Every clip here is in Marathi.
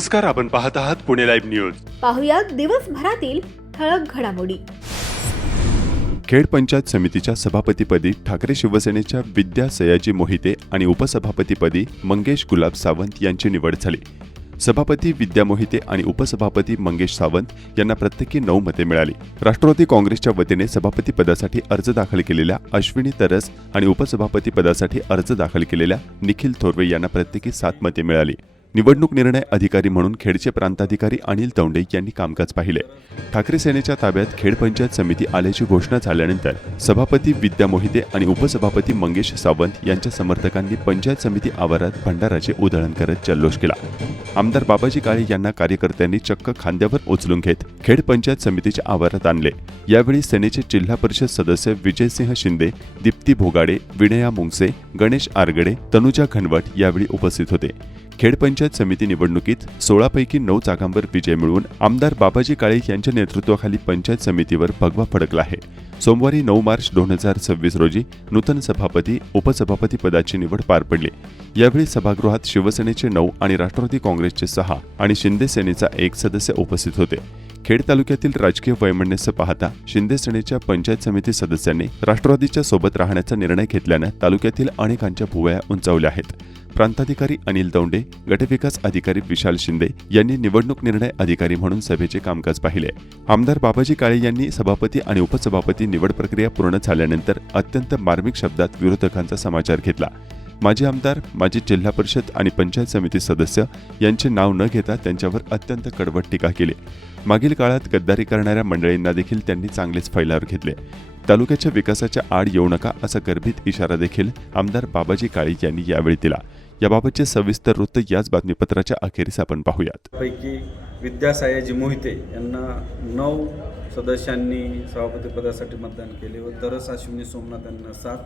नमस्कार, आपण पाहत आहात पुणे लाईव्ह न्यूज. पाहुयात दिवसभरातील ठळक घडामोडी. खेड पंचायत समितीच्या सभापतीपदी ठाकरे शिवसेनेच्या विद्या सयाजी मोहिते आणि उपसभापतीपदी मंगेश गुलाब सावंत यांची निवड झाली. सभापती विद्या मोहिते आणि उपसभापती मंगेश सावंत यांना प्रत्येकी 9 मते मिळाली. राष्ट्रवादी काँग्रेसच्या वतीने सभापती पदासाठी अर्ज दाखल केलेल्या अश्विनी तरस आणि उपसभापती पदासाठी अर्ज दाखल केलेल्या निखिल थोरवे यांना प्रत्येकी 7 मते मिळाली. निवडणूक निर्णय अधिकारी म्हणून खेडचे प्रांताधिकारी अनिल दौंडे यांनी कामकाज पाहिले. ठाकरे सेनेच्या ताब्यात खेड पंचायत समिती आल्याची घोषणा झाल्यानंतर सभापती विद्या मोहिते आणि उपसभापती मंगेश सावंत यांच्या समर्थकांनी पंचायत समिती आवारात भंडाराचे उधळण करत जल्लोष केला. आमदार बाबाजी काळे यांना कार्यकर्त्यांनी चक्क खांद्यावर उचलून घेत खेड पंचायत समितीच्या आवारात आणले. यावेळी सेनेचे जिल्हा परिषद सदस्य विजयसिंह शिंदे, दीप्ती भोगाडे, विनया मुंगसे, गणेश आरगडे, तनुजा घनवट यावेळी उपस्थित होते. खेड पंचायत समिती निवडणुकीत 16 पैकी 9 जागांवर विजय मिळवून आमदार बाबाजी काळे यांच्या नेतृत्वाखाली पंचायत समितीवर भगवा फडकला आहे. सोमवारी 9 मार्च 2026 रोजी नूतन सभापती उपसभापती पदाची निवड पार पडली. यावेळी सभागृहात शिवसेनेचे 9 आणि राष्ट्रवादी काँग्रेसचे 6 आणि शिंदे सेनेचा 1 सदस्य उपस्थित होते. खेड तालुक्यातील राजकीय वैमनस्य पाहता शिंदे सेनेच्या पंचायत समिती सदस्यांनी राष्ट्रवादीच्या सोबत राहण्याचा निर्णय घेतल्यानं तालुक्यातील अनेकांच्या भुवया उंचावल्या आहेत. प्रांताधिकारी अनिल दौंडे, गटविकास अधिकारी विशाल शिंदे यांनी निवडणूक निर्णय अधिकारी म्हणून सभेचे कामकाज पाहिले. आमदार बाबाजी काळे यांनी सभापती आणि उपसभापती निवड प्रक्रिया पूर्ण झाल्यानंतर अत्यंत मार्मिक शब्दात विरोधकांचा समाचार घेतला. माजी आमदार, माजी जिल्हा परिषद आणि पंचायत समिती सदस्य यांचे नाव न घेता त्यांच्यावर अत्यंत कडवट टीका केली. मागील काळात गद्दारी करणाऱ्या मंडळींना देखील त्यांनी चांगलेच फैलावर घेतले. तालुक्याच्या विकासाच्या आड येऊ नका असा गर्भित इशारा देखील आमदार बाबाजी काळे यांनी यावेळी दिला. याबाबतचे सविस्तर वृत्त याच बातमीपत्राच्या अखेरीस आपण पाहूयात. पैकी विद्या सयाजी मोहिते यांना 9 सदस्यांनी सभापतीपदासाठी मतदान केले व तरस अश्विनी सोमनाथ यांना 7.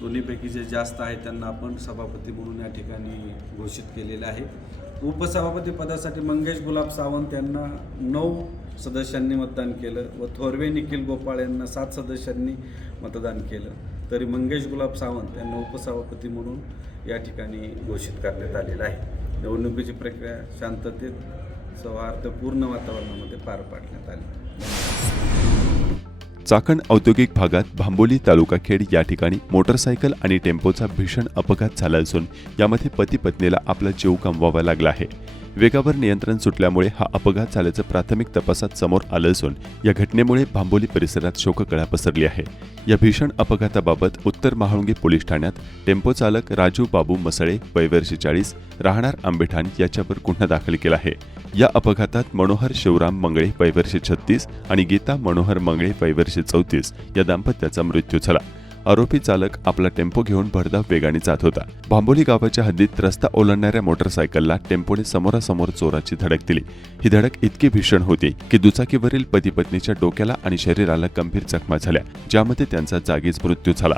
दोन्हीपैकी जे जास्त आहेत त्यांना आपण सभापती म्हणून या ठिकाणी घोषित केलेले आहे. उपसभापती पदासाठी मंगेश गुलाब सावंत यांना 9 सदस्यांनी मतदान केलं व थोरवे निखिल गोपाळ यांना 7 सदस्यांनी मतदान केलं. तरी मंगेश गुलाब सावंत यांना उपसभापती म्हणून या ठिकाणी घोषित करण्यात आलेलं आहे. निवडणुकीची प्रक्रिया शांततेत सौहार्दपूर्ण वातावरणामध्ये पार पाडण्यात आली. चाकण औद्योगिक भागात भांबोली तालुका खेड या ठिकाणी मोटरसायकल आणि टेम्पोचा भीषण अपघात झाला असून यामध्ये पती पत्नीला आपला जीव गमवावा लागला आहे. वेगावर नियंत्रण सुटल्यामुळे हा अपघात झाल्याचं प्राथमिक तपासात समोर आलं असून या घटनेमुळे भांबोली परिसरात शोककळा पसरली आहे. या भीषण अपघाताबाबत उत्तर महाळुंगी पोलीस ठाण्यात टेम्पो चालक राजू बाबू मसळे वय वर्ष 40 राहणार आंबेठाण याच्यावर गुन्हा दाखल केला आहे. या अपघातात मनोहर शिवराम मंगळे वय वर्ष 36 आणि गीता मनोहर मंगळे वय वर्ष 34 या दाम्पत्याचा मृत्यू झाला. आरोपी चालक आपला टेम्पो घेऊन भरधाव वेगाने जात होता. भांबोली गावाच्या हद्दीत रस्ता ओलांडणाऱ्या मोटरसायकलला टेम्पोने समोरासमोर जोराची धडक दिली. ही धडक इतकी भीषण होती की दुचाकीवरील पती पत्नीच्या डोक्याला आणि शरीराला गंभीर जखमा झाल्या, ज्यामध्ये त्यांचा जागीच मृत्यू झाला.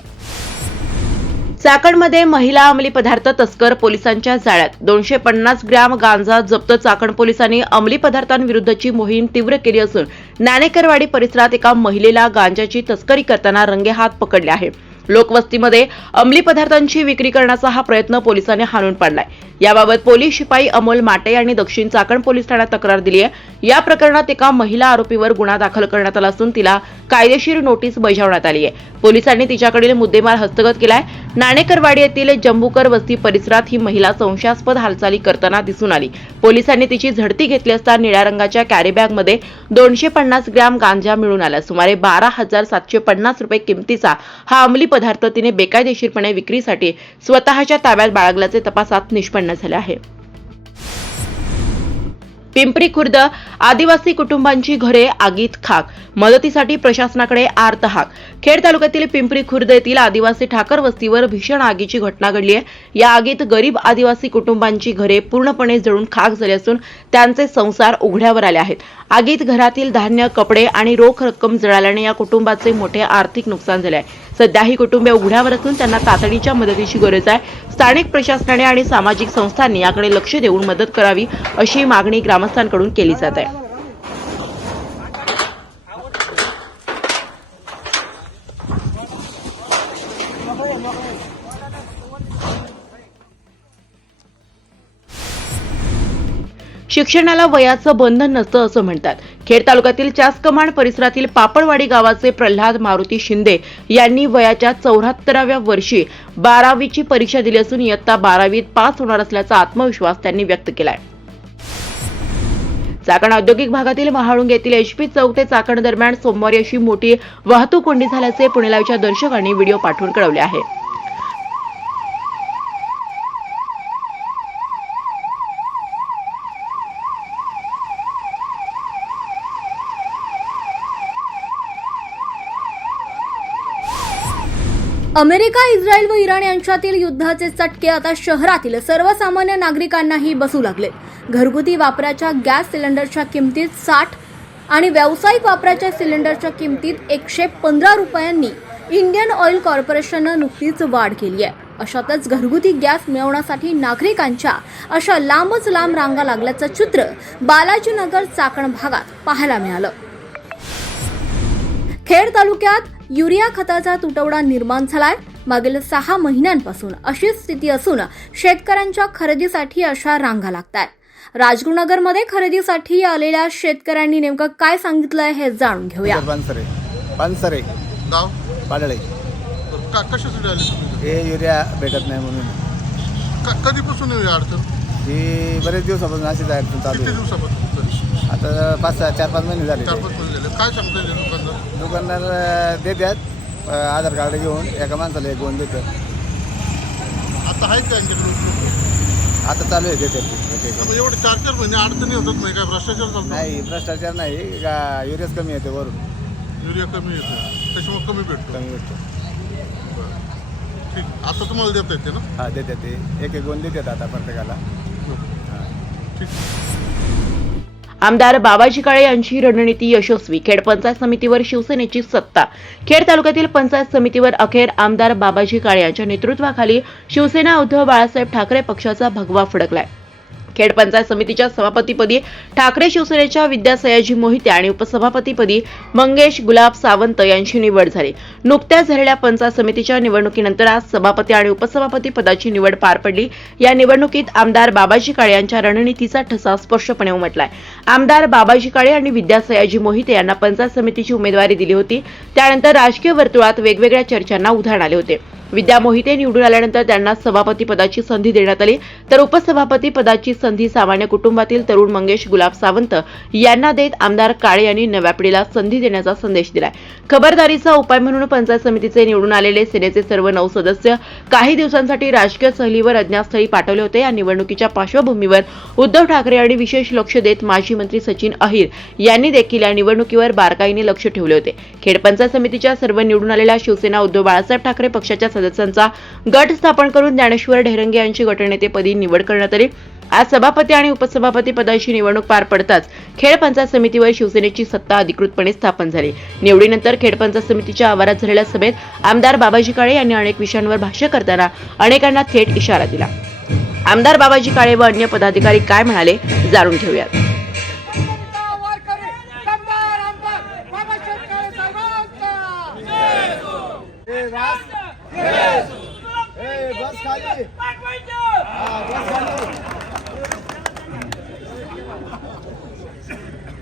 चाकणमध्ये महिला अंमली पदार्थ तस्कर पोलिसांच्या जाळ्यात. 250 ग्रॅम गांजा जप्त. चाकण पोलिसांनी अंमली पदार्थांविरुद्धची मोहीम तीव्र केली असून नाणेकरवाडी परिसरात एका महिलेला गांजाची तस्करी करताना रंगेहात पकडले आहे. लोकवस्तीमध्ये अंमली पदार्थांची विक्री करण्याचा हा प्रयत्न पोलिसांनी हाणून पाडलाय. याबाबत पोलीस शिपाई अमोल माटे यांनी दक्षिण चाकण पोलीस ठाण्यात तक्रार दिली आहे. या प्रकरणात एका महिला आरोपीवर गुन्हा दाखल करण्यात आला असून तिला कायदेशीर नोटीस बजावण्यात आली आहे. पोलिसांनी तिच्याकडील मुद्देमाल हस्तगत केलाय. नाणेकरवाडी येथील जंबूकर वस्ती परिसरात ही महिला संशयास्पद हालचाली करताना दिसून आली. पोलिसांनी तिची झडती घेतली असता निळ्या रंगाच्या कॅरी बॅगमध्ये 250 ग्रॅम गांजा मिळून आला. सुमारे 12,750 रुपये किमतीचा हा अंमली पदार्थ तिने बेकायदेशीरपणे विक्रीसाठी स्वतःच्या ताब्यात बाळगल्याचे तपासात निष्पन्न झाले आहे. पिंपरी खुर्द आदिवासी कुटुंबांची घरे आगीत खाक. मदतीसाठी प्रशासनाकडे आर्त हाक. खेड तालुक्यातील पिंपरी खुर्द येथील आदिवासी ठाकर वस्तीवर भीषण आगीची घटना घडली आहे. या आगीत गरीब आदिवासी कुटुंबांची घरे पूर्णपणे जळून खाक झाली असून त्यांचे संसार उघड्यावर आले आहेत. आगीत घरातील धान्य, कपडे आणि रोख रक्कम जळाल्याने या कुटुंबाचे मोठे आर्थिक नुकसान झाले आहे. सध्या ही कुटुंबे उघड्यावर असून त्यांना तातडीच्या मदतीची गरज आहे. स्थानिक प्रशासनाने आणि सामाजिक संस्थांनी याकडे लक्ष देऊन मदत करावी अशी मागणी ग्रामस्थांकडून केली जात आहे. शिक्षणाला वयाचं बंधन नसतं असं म्हणतात. खेड तालुक्यातील चासकमांड परिसरातील पापडवाडी गावाचे प्रल्हाद मारुती शिंदे यांनी वयाच्या 74व्या वर्षी 12वीची परीक्षा दिली असून इयत्ता 12वीत पास होणार असल्याचा आत्मविश्वास त्यांनी व्यक्त केलाय. चाकण औद्योगिक भागातील महाळुंग येथील HP चौक ते चाकण दरम्यान सोमवारी अशी मोठी वाहतूक कोंडी झाल्याचे पुणे लाईव्हच्या दर्शकांनी व्हिडिओ पाठवून कळवले आहे. अमेरिका, इस्रायल व इराण यांच्यातील युद्धाचे चटके आता शहरातील सर्वसामान्य नागरिकांनाही बसू लागले. घरगुती वापराच्या गॅस सिलेंडरच्या किमतीत 60 आणि व्यावसायिक वापराच्या सिलेंडरच्या किमतीत 115 रुपयांनी इंडियन ऑइल कॉर्पोरेशननं नुकतीच वाढ केली आहे. अशातच घरगुती गॅस मिळवण्यासाठी नागरिकांच्या अशा लांबच लांब रांगा लागल्याचं चित्र बालाजीनगर चाकण भागात पाहायला मिळालं. खेड तालुक्यात युरिया खताचा तुटवडा निर्माण झालाय. मागील 6 महिन्यांपासून अशी स्थिती असून शेतकऱ्यांच्या खरेदीसाठी अशा रांगा लागतायत. राजगुरुनगरमध्ये खरेदीसाठी आलेल्या शेतकऱ्यांनी नेमकं काय सांगितलंय हे जाणून घेऊया. पानसरे गाव पाडळे. कशासाठी आले तुम्ही? हे युरिया भेटत नाही म्हणून. कधीपासून येऊ अडचण? ही बरेच दिवसापासून अशीच अडचण चालू किती आहे. दिवसापासून तरी? आता 4-5 महिने झाले. 4-5 महिने झाले. काय सांगता येईल दुकानदार? दुकानदार देतात आधार कार्ड घेऊन, एका माणसाला एक घेऊन देतात. आता आहेत का यांच्याकडे? आता चालू आहे देतात. मग एवढे 4-4 महिने अडचणी होतात नाही काय? भ्रष्टाचार चालतो? नाही भ्रष्टाचार नाही, युरियाच कमी येते वरून. युरिया कमी येते त्याच्यामुळे कमी भेटतो. कमी भेटतो. ठीक. आता तुम्हाला देता येते ना? हा देतात ते एक घेऊन देतात आता प्रत्येकाला. ठीक. आमदार बाबाजी काळे यांची रणनीती यशस्वी. खेड पंचायत समितीवर शिवसेनेची सत्ता. खेड तालुक्यातील पंचायत समितीवर अखेर आमदार बाबाजी काळे यांच्या नेतृत्वाखाली शिवसेना उद्धव बाळासाहेब ठाकरे पक्षाचा भगवा फडकलाय. खेड पंचायत समितीच्या सभापतीपदी ठाकरे शिवसेनेच्या विद्या सयाजी मोहिते आणि उपसभापतीपदी मंगेश गुलाब सावंत यांची निवड झाली. नुकत्याच झालेल्या पंचायत समितीच्या निवडणुकीनंतर आज सभापती आणि उपसभापती पदाची निवड पार पडली. या निवडणुकीत आमदार बाबाजी काळे यांच्या रणनीतीचा ठसा स्पष्टपणे उमटलाय. आमदार बाबाजी काळे आणि विद्या सयाजी मोहिते यांना पंचायत समितीची उमेदवारी दिली होती. त्यानंतर राजकीय वर्तुळात वेगवेगळ्या चर्चांना उधाण आले होते. विद्या मोहिते निवडून आल्यानंतर त्यांना सभापती पदाची संधी देण्यात आली, तर उपसभापती पदाची संधी सामान्य कुटुंबातील तरुण मंगेश गुलाब सावंत यांना देत आमदार काळे यांनी नव्या पिढीला संधी देण्याचा संदेश दिलाय. खबरदारीचा उपाय म्हणून पंचायत समितीचे निवडून आलेले सेनेचे सर्व 9 सदस्य काही दिवसांसाठी राजकीय सहलीवर अज्ञातस्थळी पाठवले होते. या निवडणुकीच्या पार्श्वभूमीवर उद्धव ठाकरे यांनी विशेष लक्ष देत माजी मंत्री सचिन अहिर यांनी देखील या निवडणुकीवर बारकाईने लक्ष ठेवले होते. खेड पंचायत समितीच्या सर्व निवडून आलेल्या शिवसेना उद्धव बाळासाहेब ठाकरे पक्षाच्या सदस्यांचा गट स्थापन करून ज्ञानेश्वर ढेरंगे यांची गटनेतेपदी निवड करण्यात आली. आज सभापती आणि उपसभापती पदाची निवडणूक पार पडताच खेड पंचायत समितीवर शिवसेनेची सत्ता अधिकृतपणे स्थापन झाली. निवडीनंतर खेड पंचायत समितीच्या आवारात झालेल्या सभेत आमदार बाबाजी काळे यांनी अनेक विषयांवर भाष्य करताना अनेकांना थेट इशारा दिला. आमदार बाबाजी काळे व अन्य पदाधिकारी काय म्हणाले जाणून घेऊयात.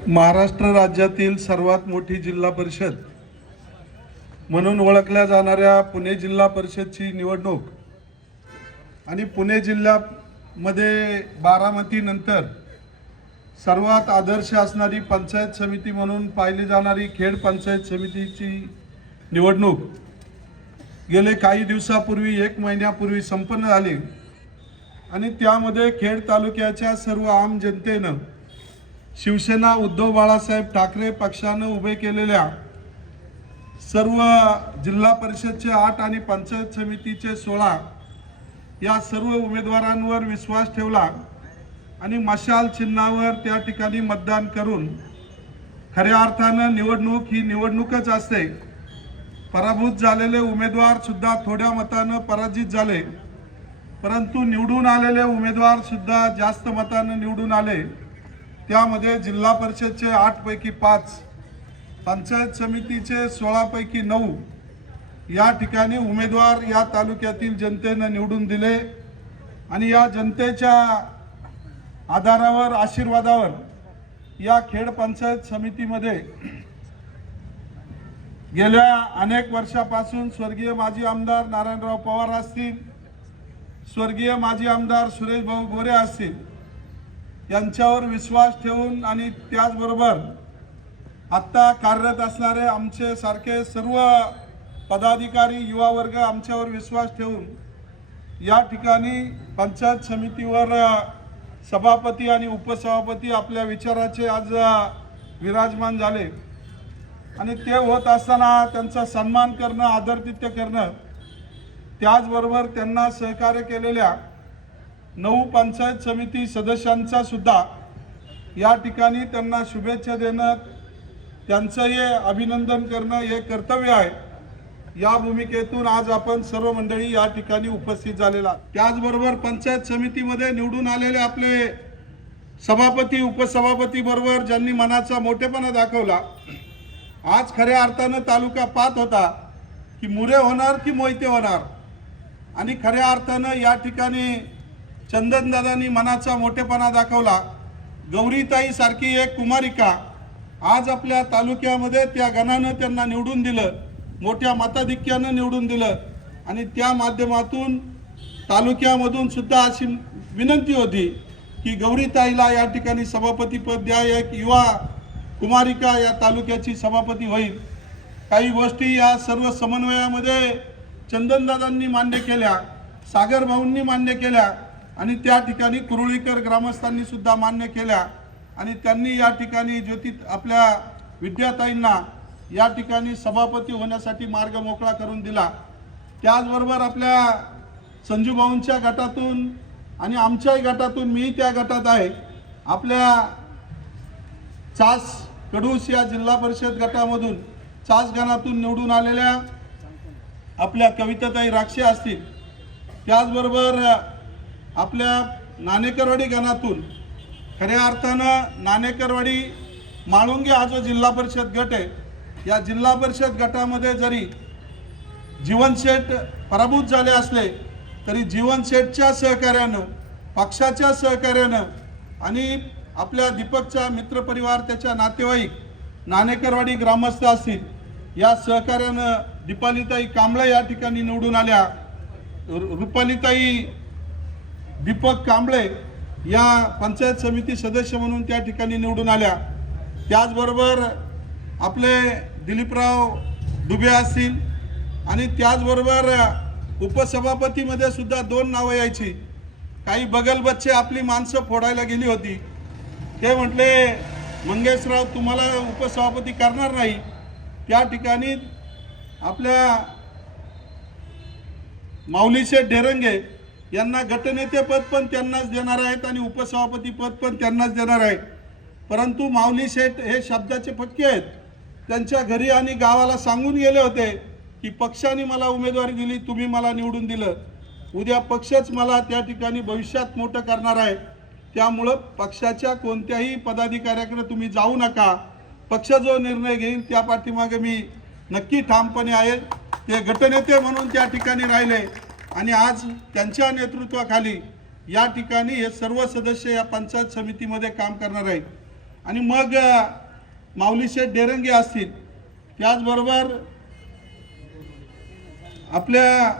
महाराष्ट्र राज्यातील सर्वात मोठी जिल्हा परिषद म्हणून ओळखल्या जाणाऱ्या पुणे जिल्हा परिषदची निवडणूक आणि पुणे जिल्ह्यामध्ये बारामतीनंतर सर्वात आदर्श असणारी पंचायत समिती म्हणून पाहिली जाणारी खेड पंचायत समितीची निवडणूक गेले काही दिवसापूर्वी 1 महिन्यापूर्वी संपन्न झाली आणि त्यामध्ये खेड तालुक्याच्या सर्व आम जनतेनं शिवसेना उद्धव बाळासाहेब ठाकरे पक्षानं उभे केलेल्या सर्व जिल्हा परिषदचे 8 आणि पंचायत समितीचे 16 या सर्व उमेदवारांवर विश्वास ठेवला आणि मशाल चिन्हावर त्या ठिकाणी मतदान करून खऱ्या अर्थानं निवडणूक ही निवडणूकच असते. पराभूत झालेले उमेदवार सुद्धा थोड्या मतानं पराजित झाले, परंतु निवडून आलेले उमेदवार सुद्धा जास्त मतानं निवडून आले. त्यामध्ये जिल्हा परिषदचे 8 पैकी 5, पंचायत समितीचे 16 पैकी 9 या ठिकाणी उमेदवार या तालुक्यातील जनतेने निवडून दिले आणि या जनतेच्या आधारावर आशीर्वादावर या खेड पंचायत समितीमध्ये गेल्या अनेक वर्षापासून स्वर्गीय माजी आमदार नारायणराव पवार असतील, स्वर्गीय माजी आमदार सुरेश भाऊ गोरे असतील, यांच्यावर विश्वास ठेवून आणि त्याचबरोबर आत्ता कार्यरत असणारे आमचे सारखे सर्व पदाधिकारी युवा वर्ग आमच्यावर विश्वास ठेवून या ठिकाणी पंचायत समितीवर सभापती आणि उपसभापती आपल्या विचाराचे आज विराजमान झाले आणि ते होत असताना त्यांचा सन्मान करणं, आदरातिथ्य करणं, त्याचबरोबर त्यांना सहकार्य केलेल्या 9 पंचायत समिती सदस्यांचा सुद्धा या ठिकाणी त्यांना शुभेच्छा देणं, त्यांचं हे अभिनंदन करणं हे कर्तव्य आहे. या भूमिकेतून आज आपण सर्व मंडळी या ठिकाणी उपस्थित झालेला. त्याचबरोबर पंचायत समितीमध्ये निवडून आलेले आपले सभापती उपसभापती बरोबर ज्यांनी मनाचा मोठेपणा दाखवला, आज खऱ्या अर्थानं तालुका पाहत होता की मुरे होणार की मोहिते होणार, आणि खऱ्या अर्थानं या ठिकाणी चंदनदादांनी मनाचा मोठेपणा दाखवला. गौरीताई सारखी एक कुमारिका आज आपल्या तालुक्यामध्ये त्या गणानं त्यांना निवडून दिलं, मोठ्या मताधिक्यानं निवडून दिलं, आणि त्या माध्यमातून तालुक्यामधून सुद्धा अशी विनंती होती की गौरीताईला या ठिकाणी सभापतीपद द्या, एक युवा कुमारिका या तालुक्याची सभापती होईल. काही गोष्टी या सर्व समन्वयामध्ये चंदनदादांनी मान्य केल्या, सागर भाऊंनी मान्य केल्या, आणि त्या ठिकाणी कुरुळीकर ग्रामस्थांनी सुद्धा मान्य केल्या, आणि त्यांनी या ठिकाणी ज्योती आपल्या विद्याताईंना या ठिकाणी सभापती होण्यासाठी मार्ग मोकळा करून दिला. त्याचबरोबर आपल्या संजू भाऊंच्या गटातून आणि आमच्याही गटातून, मी त्या गटात आहे, आपल्या चास कडूस या जिल्हा परिषद गटामधून चास गणातून निवडून आलेल्या आपल्या कविताताई राक्षे असतील, त्याचबरोबर आपल्या नाणेकरवाडी गणातून खऱ्या अर्थानं नाणेकरवाडी माळुंगे हा जो जिल्हा परिषद गट आहे, या जिल्हा परिषद गटामध्ये जरी जीवनशेठ पराभूत झाले असले तरी जीवनशेठच्या सहकार्यानं, पक्षाच्या सहकार्यानं आणि आपल्या दीपकचा मित्रपरिवार, त्याच्या नातेवाईक, नाणेकरवाडी ग्रामस्थ असतील, या सहकार्यानं दीपालीताई कांबळे या ठिकाणी निवडून आल्या. रुपालीताई दीपक कांबळे या पंचायत समिती सदस्य म्हणून त्या ठिकाणी निवडून आल्या. त्याचबरोबर आपले दिलीपराव दुबे असतील, आणि त्याचबरोबर उपसभापतीमध्ये सुद्धा 2 नावं यायची. काही बगलबच्चे आपली माणसं फोडायला गेली होती, ते म्हटले मंगेशराव तुम्हाला उपसभापती करणार नाही. त्या ठिकाणी आपल्या माऊलीशेठ ढेरंगे यांना गटनेतेपद पण त्यांनाच देणार आहेत आणि उपसभापती पद पण त्यांनाच देणार आहेत. परंतु माऊलीशेठ हे शब्दाचे पक्के आहेत. त्यांच्या घरी आणि गावाला सांगून गेले होते की पक्षाने मला उमेदवारी दिली, तुम्ही मला निवडून दिलं, उद्या पक्षच मला त्या ठिकाणी भविष्यात मोठं करणार आहे. त्यामुळं पक्षाच्या कोणत्याही पदाधिकाऱ्याकडे तुम्ही जाऊ नका, पक्ष जो निर्णय घेईल त्या पाठीमागे मी नक्की ठामपणे आहे. ते गटनेते म्हणून त्या ठिकाणी राहिले, आणि आज त्यांच्या नेतृत्वाखाली या ठिकाणी हे सर्व सदस्य या पंचायत समितीमध्ये काम करणार आहेत. आणि मग माऊलीशेठ डेरंगे असतील, त्याचबरोबर आपल्या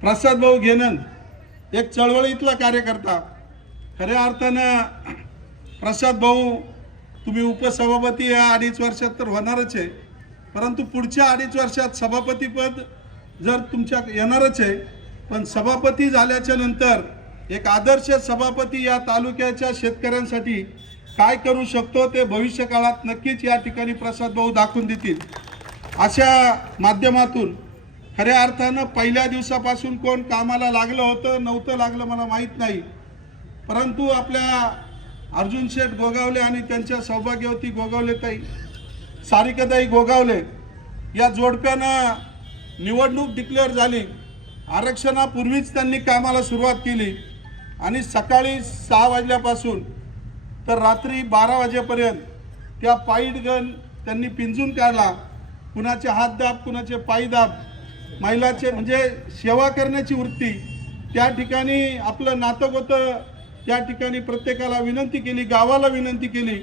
प्रसाद भाऊ घेनंद एक चळवळीतला कार्यकर्ता. खऱ्या अर्थानं प्रसाद भाऊ तुम्ही उपसभापती या 2.5 वर्षात तर होणारच आहे, परंतु पुढच्या 2.5 वर्षात सभापतीपद जर तुमच्या येणारच आहे. पण सभापती झाल्याच्या नंतर एक आदर्श सभापती या तालुक्याच्या शेतकऱ्यांसाठी काय करू शकतो ते भविष्य काळात नक्कीच या ठिकाणी प्रसाद भाऊ दाखवून देतील. अशा माध्यमातून खऱ्या अर्थानं पहिल्या दिवसापासून कोण कामाला लागलं होतं नव्हतं लागलं मला माहीत नाही, परंतु आपल्या अर्जुन शेठ गोगावले आणि त्यांच्या सौभाग्यवती गोगावलेताई, सारिकाताई गोगावले या जोडप्यानं निवडणूक डिक्लेअर झाली. आरक्षणापूर्वीच त्यांनी कामाला सुरुवात केली, आणि सकाळी 6 वाजल्यापासून तर रात्री 12 वाजेपर्यंत त्या पाईट गन त्यांनी पिंजून काढला. कुणाचे हात दाब, कुणाचे पाय दाब, महिलाचे म्हणजे सेवा करण्याची वृत्ती. त्या ठिकाणी आपलं नातं होतं त्या ठिकाणी प्रत्येकाला विनंती केली, गावाला विनंती केली,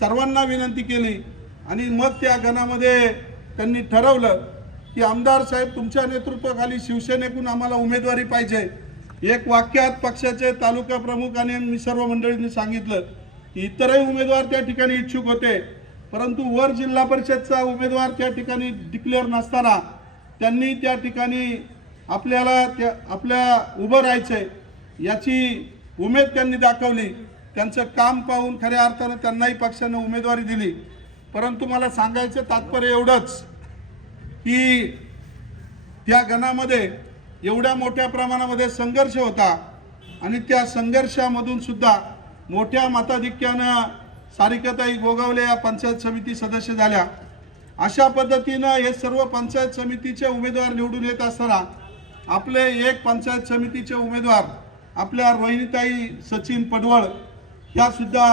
सर्वांना विनंती केली आणि मग त्या गणामध्ये त्यांनी ठरवलं की आमदार साहेब तुमच्या नेतृत्वाखाली शिवसेनेकडून आम्हाला उमेदवारी पाहिजे. एक वाक्यात पक्षाचे तालुका प्रमुख आणि मी सर्व मंडळींनी सांगितलं की इतरही उमेदवार त्या ठिकाणी इच्छुक होते, परंतु वर जिल्हा परिषदचा उमेदवार त्या ठिकाणी डिक्लेअर नसताना त्यांनी त्या ठिकाणी आपल्या उभं राहायचंय याची उमेद त्यांनी दाखवली. त्यांचं काम पाहून खऱ्या अर्थानं त्यांनाही पक्षानं उमेदवारी दिली. परंतु मला सांगायचं तात्पर्य एवढंच की त्या गणामध्ये एवढ्या मोठ्या प्रमाणामध्ये संघर्ष होता आणि त्या संघर्षामधून सुद्धा मोठ्या मताधिक्यानं सारिकाताई गोगावले या पंचायत समिती सदस्य झाल्या. अशा पद्धतीनं हे सर्व पंचायत समितीचे उमेदवार निवडून येत असताना आपले एक पंचायत समितीचे उमेदवार आपल्या रोहिणीताई सचिन पडवळ ह्या सुद्धा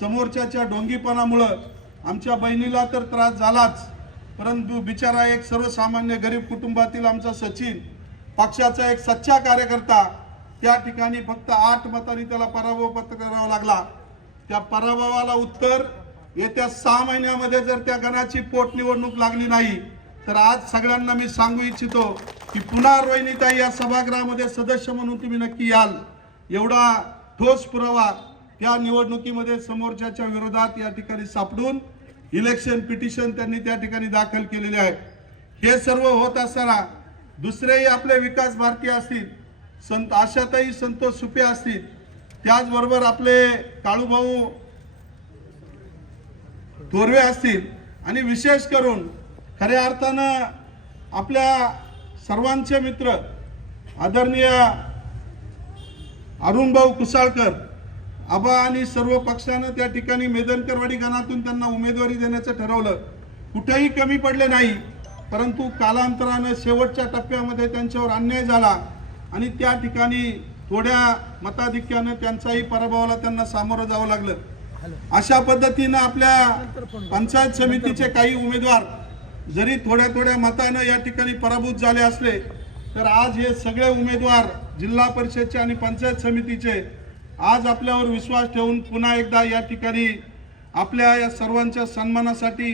समोरच्याच्या डोंगीपणामुळं आमच्या बहिणीला तर त्रास झालाच, परंतु बिचारा एक सर्वसामान्य गरीब कुटुंबातील आमचा सचिन पक्षाचा एक सच्चा कार्यकर्ता त्या ठिकाणी फक्त 8 मतांनी त्याला पराभव पत्करावा लागला. त्या पराभवाला उत्तर येत्या 6 महिन्यामध्ये जर त्या गणाची पोटनिवडणूक लागली नाही तर आज सगळ्यांना मी सांगू इच्छितो की पुन्हा रोहिणीताई या सभागृहामध्ये सदस्य म्हणून तुम्ही नक्की याल. एवढा ठोस पुरावा त्या निवडणुकीमध्ये समोरच्याच्या विरोधात या ठिकाणी सापडून इलेक्शन पिटिशन त्यांनी त्या ठिकाणी दाखल केलेले आहे. हे सर्व होत असताना दुसरेही आपले विकास भारती असतील, संत आशाताई संतोष सुपे असतील, त्याचबरोबर आपले काळूभाऊ थोरवे असतील आणि विशेष करून खऱ्या अर्थानं आपल्या सर्वांचे मित्र आदरणीय अरुणभाऊ कुसाळकर आबा आणि सर्व पक्षानं त्या ठिकाणी मेदनकरवाडी गणातून त्यांना उमेदवारी देण्याचं ठरवलं. कुठेही कमी पडले नाही, परंतु कालांतरानं शेवटच्या टप्प्यामध्ये त्यांच्यावर अन्याय झाला आणि त्या ठिकाणी थोड्या मताधिक्यानं त्यांचाही पराभवाला त्यांना सामोरं जावं लागलं. अशा पद्धतीनं आपल्या पंचायत समितीचे काही उमेदवार जरी थोड्या मतानं या ठिकाणी पराभूत झाले असले तर आज हे सगळे उमेदवार जिल्हा परिषदचे आणि पंचायत समितीचे आज आपल्यावर विश्वास ठेवून पुन्हा एकदा या ठिकाणी आपल्या या सर्वांच्या सन्मानासाठी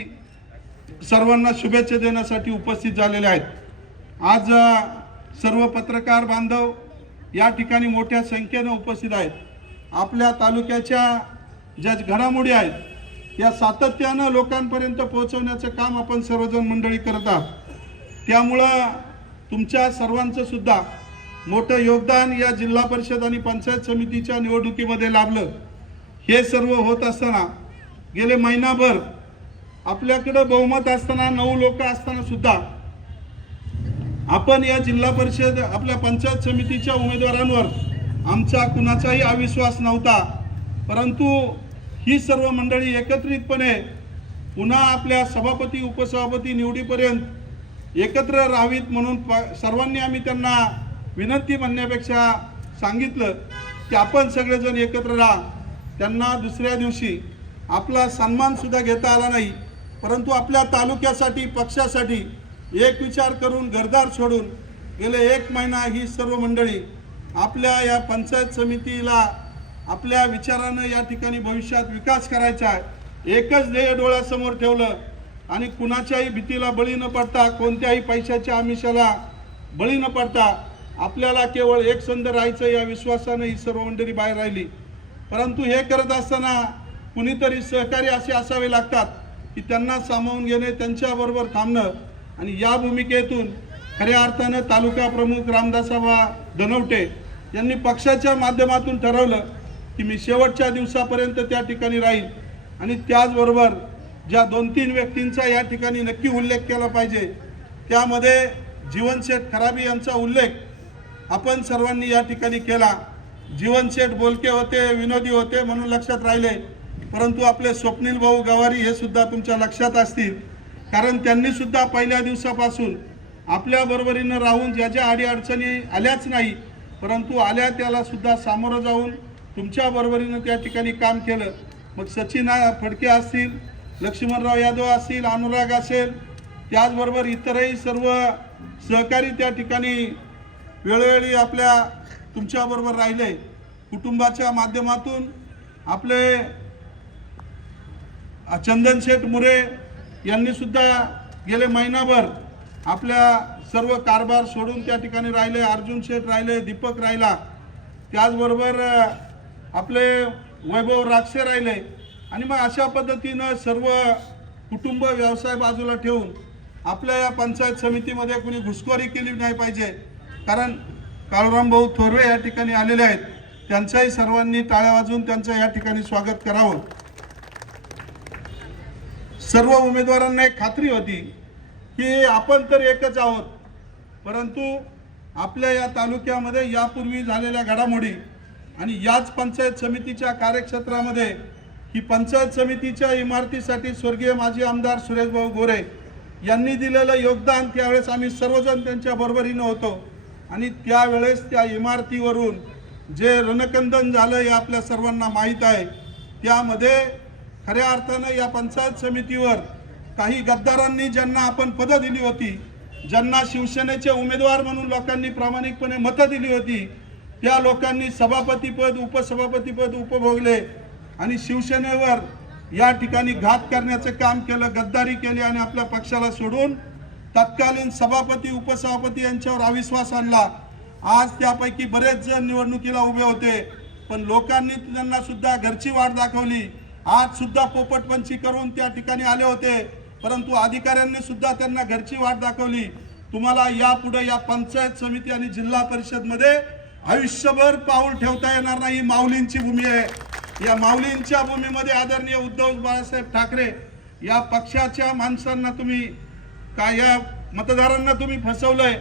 सर्वांना शुभेच्छा देण्यासाठी उपस्थित झालेले आहेत. आज सर्व पत्रकार बांधव या ठिकाणी मोठ्या संख्येने उपस्थित आहेत. आपल्या तालुक्याच्या ज्या घडामोडी आहेत या सातत्यानं लोकांपर्यंत पोहोचवण्याचं काम आपण सर्वजण मंडळी करत आहात. त्यामुळं तुमच्या सर्वांचं सुद्धा मोठं योगदान या जिल्हा परिषद आणि पंचायत समितीच्या निवडणुकीमध्ये लाभलं. हे सर्व होत असताना गेले महिनाभर आपल्याकडे बहुमत असताना 9 लोक असताना सुद्धा आपण या जिल्हा परिषद आपल्या पंचायत समितीच्या उमेदवारांवर आमचा कुणाचाही अविश्वास नव्हता, परंतु ही सर्व मंडळी एकत्रितपणे पुन्हा आपल्या सभापती उपसभापती निवडीपर्यंत एकत्र राहावीत म्हणून सर्वांनी आम्ही त्यांना विनंती म्हणण्यापेक्षा सांगितलं की आपण सगळेजण एकत्र राहा. त्यांना दुसऱ्या दिवशी आपला सन्मान सुद्धा घेता आला नाही, परंतु आपल्या तालुक्यासाठी पक्षासाठी एक विचार करून घरदार सोडून गेले 1 महिना ही सर्व मंडळी आपल्या या पंचायत समितीला आपल्या विचारानं या ठिकाणी भविष्यात विकास करायचा आहे, एकच ध्येय डोळ्यासमोर ठेवलं आणि कुणाच्याही भीतीला बळी न पडता कोणत्याही पैशाच्या आमिषाला बळी न पडता आपल्याला केवळ एकसंध राहायचं या विश्वासानं ही सर्व मंडळी बाहेर राहिली. परंतु हे करत असताना कुणीतरी सहकारी असे असावे लागतात की त्यांना सामावून घेणे, त्यांच्याबरोबर थांबणं आणि या भूमिकेतून खऱ्या अर्थानं तालुका प्रमुख रामदासाबा धनवटे यांनी पक्षाच्या माध्यमातून ठरवलं की मी शेवटच्या दिवसापर्यंत त्या ठिकाणी राहील आणि त्याचबरोबर ज्या 2-3 व्यक्तींचा या ठिकाणी नक्की उल्लेख केला पाहिजे त्यामध्ये जीवनशेठ खराबी यांचा उल्लेख आपण सर्वांनी या ठिकाणी केला. जीवनशेठ बोलके होते, विनोदी होते म्हणून लक्षात राहिले, परंतु आपले स्वप्नील भाऊ गवारी हे सुद्धा तुमच्या लक्षात असतील, कारण त्यांनी सुद्धा पहिल्या दिवसापासून आपल्या बरोबरीनं राहून ज्या ज्या अडीअडचणी आल्याच नाही परंतु आल्या त्याला सुद्धा सामोरं जाऊन तुमच्या बरोबरीनं त्या ठिकाणी काम केलं. मग सचिन फडके असतील, लक्ष्मणराव यादव असतील, अनुराग असेल, त्याचबरोबर इतरही सर्व सहकारी त्या ठिकाणी वेळोवेळी आपल्या तुमच्याबरोबर राहिले. कुटुंबाच्या माध्यमातून आपले चंदन शेठ मुरे यांनी सुद्धा गेले महिनाभर आपल्या सर्व कारभार सोडून त्या ठिकाणी राहिले. अर्जुन शेठ राहिले, दीपक राहिला, त्याचबरोबर आपले वैभव राक्षे राहिले. आणि मग अशा पद्धतीनं सर्व कुटुंब व्यवसाय बाजूला ठेवून आपल्या या पंचायत समितीमध्ये कुणी घुसखोरी केली नाही पाहिजे. कारण काळूराम भाऊ थोरवे या ठिकाणी आलेले आहेत, त्यांचाही सर्वांनी टाळ्या वाजवून त्यांचं या ठिकाणी स्वागत करावं. सर्व उमेदवारांना एक खात्री होती की आपण तर एकच आहोत, परंतु आपल्या या तालुक्यामध्ये यापूर्वी झालेल्या घडामोडी आणि याच पंचायत समितीच्या कार्यक्षेत्रामध्ये ही पंचायत समितीच्या इमारतीसाठी स्वर्गीय माजी आमदार सुरेशभाऊ गोरे यांनी दिलेलं योगदान, त्यावेळेस आम्ही सर्वजण त्यांच्या बरोबरीनं होतो. आणि त्यावेळेस त्या इमारतीवरून जे रणकंदन झालं हे आपल्या सर्वांना माहीत आहे. त्यामध्ये खऱ्या अर्थानं या पंचायत समितीवर काही गद्दारांनी ज्यांना आपण पदं दिली होती, ज्यांना शिवसेनेचे उमेदवार म्हणून लोकांनी प्रामाणिकपणे मतं दिली होती, त्या लोकांनी सभापतीपद, उपसभापतीपद उपभोगले आणि शिवसेनेवर या ठिकाणी घात करण्याचं काम केलं, गद्दारी केली आणि आपल्या पक्षाला सोडून तत्कालीन सभापती, उपसभापती यांच्यावर अविश्वास आणला. आज त्यापैकी बरेच जण निवडणुकीला उभे होते, पण लोकांनी त्यांना सुद्धा घरची वाट दाखवली. आज सुद्धा पोपटपंची करून त्या ठिकाणी आले होते, परंतु अधिकाऱ्यांनी सुद्धा त्यांना घरची वाट दाखवली. तुम्हाला यापुढे या पंचायत समिती आणि जिल्हा परिषदमध्ये आयुष्यभर पाऊल ठेवता येणार नाही. माऊलींची भूमी आहे. या माऊलींच्या भूमीमध्ये आदरणीय उद्धव बाळासाहेब ठाकरे या पक्षाच्या माणसांना तुम्ही काय, या मतदारांना तुम्ही फसवलंय.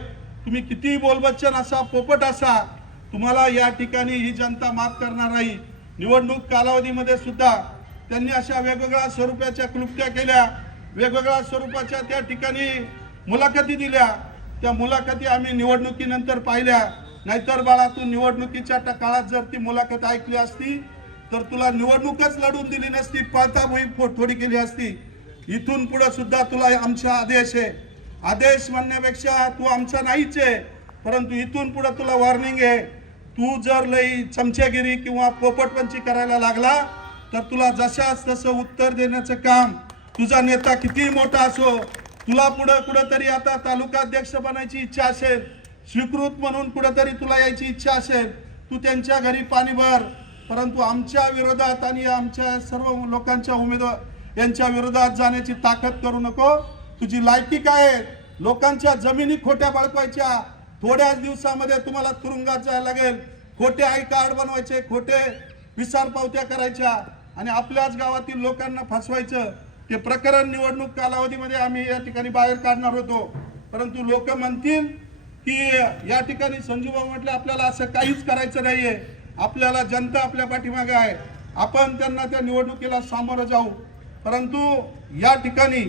तुम्ही कितीही बोलबच्चन असा, पोपट असा, तुम्हाला या ठिकाणी ही जनता माफ करणार नाही. निवडणूक कालावधीमध्ये सुद्धा त्यांनी अशा वेगवेगळ्या स्वरूपाच्या क्लुप्त्या केल्या, वेगवेगळ्या स्वरूपाच्या त्या ठिकाणी मुलाखती दिल्या. त्या मुलाखती आम्ही निवडणुकीनंतर पाहिल्या. नाहीतर बाळा, तू निवडणुकीच्या काळात जर ती मुलाखत ऐकली असती तर तुला निवडणूकच लढून दिली नसती, पळता थोडी केली असती. इथून पुढे सुद्धा तुला आमचा आदेश आहे. आदेश म्हणण्यापेक्षा तू आमचा नाहीच आहे, परंतु इथून पुढे तुला वॉर्निंग आहे. तू जर लई चमचेगिरी किंवा पोपटपंची करायला लागला तर तुला जशाच तसं उत्तर देण्याचं काम, तुझा नेता किती मोठा असो, तुला पुढे कुठेतरी आता तालुका अध्यक्ष बनायची इच्छा असेल, स्वीकृत म्हणून कुठेतरी तुला यायची इच्छा असेल, तू त्यांच्या घरी पाणी भर, परंतु आमच्या विरोधात आणि आमच्या सर्व लोकांच्या उमेदवार यांच्या विरोधात जाण्याची ताकद करू नको. तुझी लायकी काय आहे? लोकांच्या जमिनी खोट्या बळकवायच्या, थोड्याच दिवसामध्ये तुम्हाला तुरुंगात जायला लागेल. खोटे आय कार्ड बनवायचे, खोटे विसार पावत्या करायच्या आणि आपल्याच गावातील लोकांना फसवायचं. ते प्रकरण निवडणूक कालावधीमध्ये आम्ही या ठिकाणी बाहेर काढणार होतो, परंतु लोक म्हणतील की या ठिकाणी संजूभाऊ म्हटले आपल्याला असं काहीच करायचं नाहीये, आपल्याला जनता आपल्या पाठीमागे आहे, आपण त्यांना त्या निवडणुकीला सामोरं जाऊ. परंतु या ठिकाणी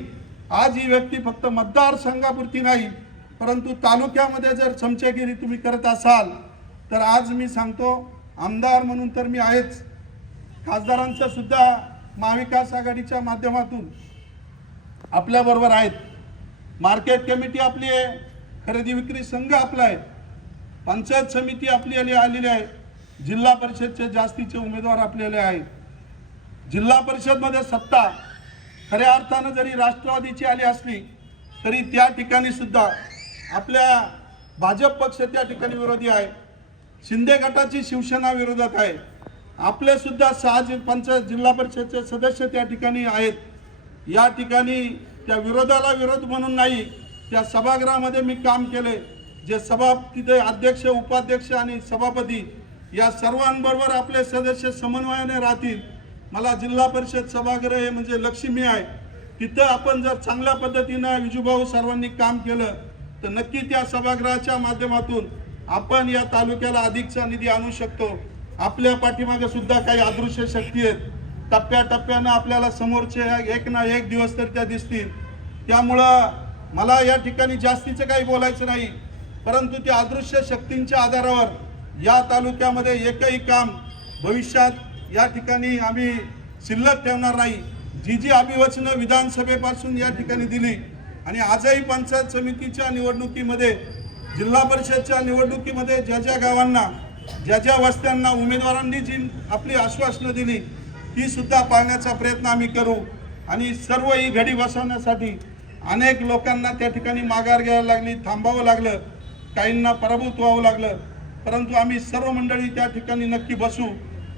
आज ही व्यक्ती फक्त मतदारसंघापुरती नाही, परंतु तालुक्यामध्ये जर चमचेगिरी तुम्ही करत असाल तर आज मी सांगतो, आमदार म्हणून तर मी आहेच, खासदारांचं सुद्धा महाविकास आघाडीच्या माध्यमातून आपल्या बरोबर आहेत. मार्केट कमिटी आपली आहे, खरेदी विक्री संघ आपला आहे, पंचायत समिती आपली आलेली आहे, जिल्हा परिषदचे जास्तीचे उमेदवार आपल्याला आहेत. जिल्हा परिषदमध्ये सत्ता खऱ्या अर्थानं जरी राष्ट्रवादीची आली असली तरी त्या ठिकाणी सुद्धा आपल्या भाजप पक्ष त्या ठिकाणी विरोधी आहे, शिंदे गटाची शिवसेना विरोधात आहे. आपले सुद्धा 6 पंचायत जिल्हा परिषदचे सदस्य त्या ठिकाणी आहेत. या ठिकाणी त्या विरोधाला विरोध म्हणून नाही, त्या सभागृहामध्ये मी काम केले. जे तिथे अध्यक्ष, उपाध्यक्ष आणि सभापती या सर्वांबरोबर आपले सदस्य समन्वयाने राहतील. मला जिल्हा परिषद सभागृह हे म्हणजे लक्ष्मी आहे. तिथं आपण जर चांगल्या पद्धतीनं विजूभाऊ सर्वांनी काम केलं तर नक्की त्या सभागृहाच्या माध्यमातून आपण या तालुक्याला अधिकचा निधी आणू शकतो. आपल्या पाठीमागे सुद्धा काही अदृश्य शक्ती आहेत, टप्प्याटप्प्यानं आपल्याला समोरचे एक ना एक दिवस तर त्या दिसतील. त्यामुळं मला या ठिकाणी जास्तीचं काही बोलायचं नाही, परंतु त्या अदृश्य शक्तींच्या आधारावर या तालुक्यामध्ये एकही काम भविष्यात या ठिकाणी आम्ही शिल्लक ठेवणार नाही. जी अभिवचनं विधानसभेपासून या ठिकाणी दिली आणि आजही पंचायत समितीच्या निवडणुकीमध्ये, जिल्हा परिषदच्या निवडणुकीमध्ये ज्या ज्या गावांना ज्या ज्या वस्त्यांना उमेदवारांनी जी आपली आश्वासनं दिली ती सुद्धा पाळण्याचा प्रयत्न आम्ही करू आणि सर्व ही घडी बसवण्यासाठी अनेक लोकांना त्या ठिकाणी माघार घ्यायला लागली, थांबावं लागलं, काहींना पराभूत व्हावं लागलं, परंतु आम्ही सर्व मंडळी त्या ठिकाणी नक्की बसू.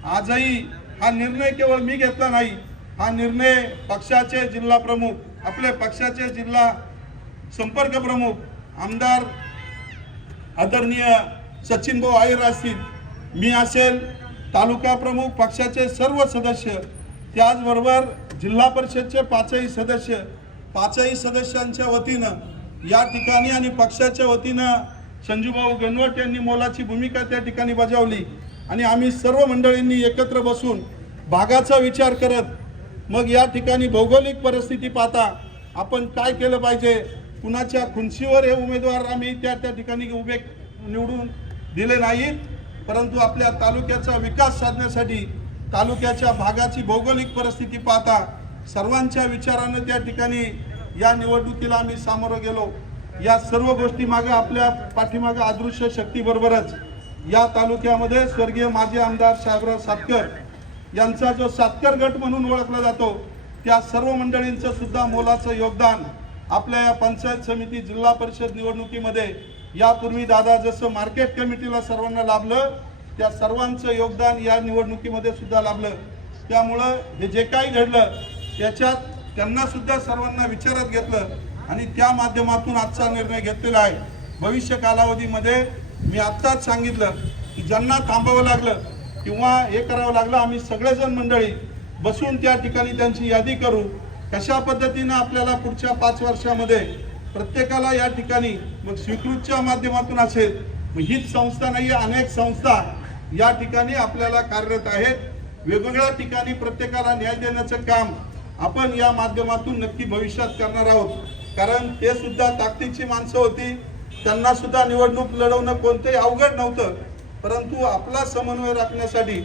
आजही हा निर्णय केवळ मी घेतला नाही, हा निर्णय पक्षाचे जिल्हा प्रमुख, आपले पक्षाचे जिल्हा संपर्क प्रमुख आमदार आदरणीय सचिन भाऊ आयर असतील, मी असेल, तालुका प्रमुख, पक्षाचे सर्व सदस्य, त्याचबरोबर जिल्हा परिषदचे पाचही सदस्यांच्या वतीनं या ठिकाणी आणि पक्षाच्या वतीनं संजूभाऊ गणवट यांनी मोलाची भूमिका त्या ठिकाणी बजावली आणि आम्ही सर्व मंडळींनी एकत्र बसून भागाचा विचार करत मग या ठिकाणी भौगोलिक परिस्थिती पाहता आपण काय केलं पाहिजे, कुणाच्या खुर्चीवर हे उमेदवार आम्ही त्या ठिकाणी उभे निवडून दिले नाहीत, परंतु आपल्या तालुक्याचा विकास साधण्यासाठी तालुक्याच्या भागाची भौगोलिक परिस्थिती पाहता सर्वांच्या विचारानं त्या ठिकाणी या निवडणुकीला आम्ही सामोरं गेलो. या सर्व गोष्टी मागे आपल्या पाठीमागे अदृश्य शक्तीबरोबरच या तालुक्यामध्ये स्वर्गीय माजी आमदार साहेबराव सातकर यांचा जो सातकर गट म्हणून ओळखला जातो त्या सर्व मंडळींचं सुद्धा मोलाचं योगदान आपल्या या पंचायत समिती जिल्हा परिषद निवडणुकीमध्ये यापूर्वी दादा जसं मार्केट कमिटीला सर्वांना लाभलं त्या सर्वांचं योगदान या निवडणुकीमध्ये सुद्धा लाभलं. त्यामुळं हे जे काही घडलं त्याच्यात त्यांना सुद्धा सर्वांना विचारात घेतलं आणि त्या माध्यमातून आजचा निर्णय घेतलेला आहे. भविष्य कालावधीमध्ये मी आत्ताच सांगितलं की ज्यांना थांबावं लागलं किंवा हे करावं लागलं, आम्ही सगळेजण मंडळी बसून त्या ठिकाणी त्यांची यादी करू, कशा पद्धतीनं आपल्याला पुढच्या 5 वर्षामध्ये प्रत्येकाला या ठिकाणी मग स्वीकृतच्या माध्यमातून असेल, मग हीच संस्था नाही, अनेक संस्था या ठिकाणी आपल्याला कार्यरत आहेत. वेगवेगळ्या ठिकाणी प्रत्येकाला न्याय देण्याचं काम आपण या माध्यमातून नक्की भविष्यात करणार आहोत. कारण ते सुद्धा ताकदीची माणसं होती, त्यांना सुद्धा निवडणूक लढवणं कोणतंही अवघड नव्हतं, परंतु आपला समन्वय राखण्यासाठी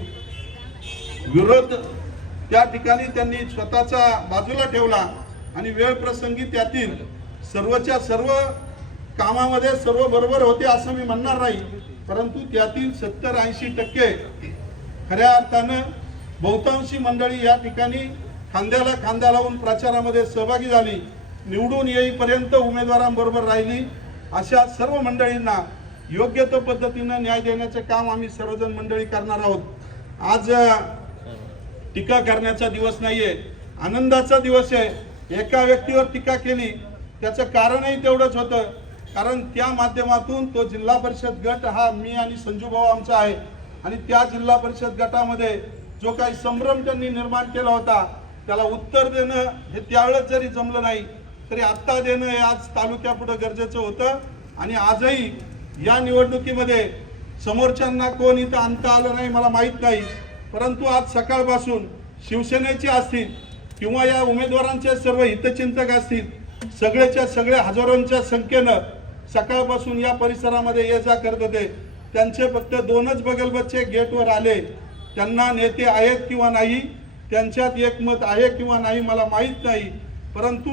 विरोध त्या ठिकाणी त्यांनी स्वतःचा बाजूला ठेवला आणि वेळ प्रसंगी त्यातील सर्वच्या सर्व कामामध्ये सर्व बरोबर होते असं मी म्हणणार नाही, परंतु त्यातील 70-80% खऱ्या अर्थानं बहुतांशी मंडळी या ठिकाणी खांद्याला खांदा लावून प्रचारामध्ये सहभागी झाली, निवडून येईपर्यंत उमेदवारांबरोबर राहिली. अशा सर्व मंडळींना योग्य तो पद्धतीनं न्याय देण्याचं काम आम्ही सर्वजण मंडळी करणार आहोत. आज टीका करण्याचा दिवस नाहीये, आनंदाचा दिवस आहे. एका व्यक्तीवर टीका केली त्याचं कारणही तेवढंच होतं, कारण त्या माध्यमातून तो जिल्हा परिषद गट हा मी आणि संजूभाऊ आमचा आहे आणि त्या जिल्हा परिषद गटामध्ये जो काही संभ्रम त्यांनी निर्माण केला होता त्याला उत्तर देणं हे त्यावेळेस जरी जमलं नाही तरी आत्ता देणं हे आज तालुक्यापुढे गरजेचं होतं. आणि आजही या निवडणुकीमध्ये समोरच्यांना कोण इथं आणता आलं नाही मला माहीत नाही, परंतु आज सकाळपासून शिवसेनेचे असतील किंवा या उमेदवारांचे सर्व हितचिंतक असतील, सगळेच्या सगळे हजारोंच्या संख्येनं सकाळपासून या परिसरामध्ये ये जा करत होते. त्यांचे फक्त 2च बगलबच्चे गेटवर आले. त्यांना नेते आहेत किंवा नाही, त्यांच्यात एकमत आहे किंवा नाही मला माहीत नाही, परंतु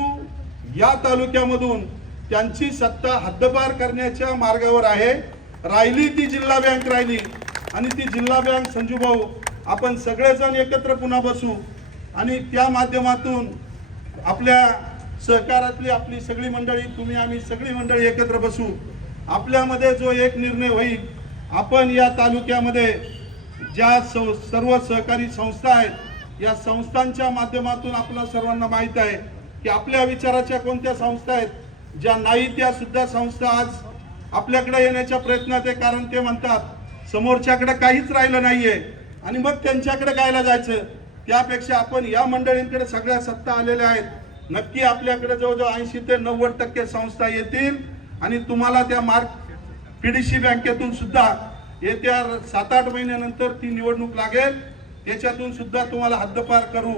या तालुक्यामधून त्यांची सत्ता हद्दपार करण्याच्या मार्गावर आहे. राहिली ती जिल्हा बँक राहिली आणि ती जिल्हा बँक संजूभाऊ आपण सगळेजण एकत्र पुन्हा बसू आणि त्या माध्यमातून आपल्या सहकारातली आपली सगळी मंडळी, तुम्ही आम्ही सगळी मंडळी एकत्र बसू. आपल्यामध्ये जो एक निर्णय होईल, आपण या तालुक्यामध्ये ज्या सर्व सहकारी संस्था आहेत या संस्थांच्या माध्यमातून आपल्या सर्वांना माहीत आहे की आपल्या विचाराच्या कोणत्या संस्था आहेत, ज्या नाही त्या सुद्धा संस्था आज आपल्याकडे येण्याच्या प्रयत्नात आहे. कारण ते म्हणतात समोरच्याकडे काहीच राहिलं नाहीये आणि मग त्यांच्याकडे गायला जायचं, त्यापेक्षा आपण या मंडळींकडे सगळ्या सत्ता आलेल्या आहेत. नक्की आपल्याकडे जवळजवळ 80 ते 90% संस्था येतील आणि तुम्हाला त्या PDC बँकेतून सुद्धा येत्या 7-8 महिन्यानंतर ती निवडणूक लागेल, याच्यातून सुद्धा तुम्हाला हद्दपार करू.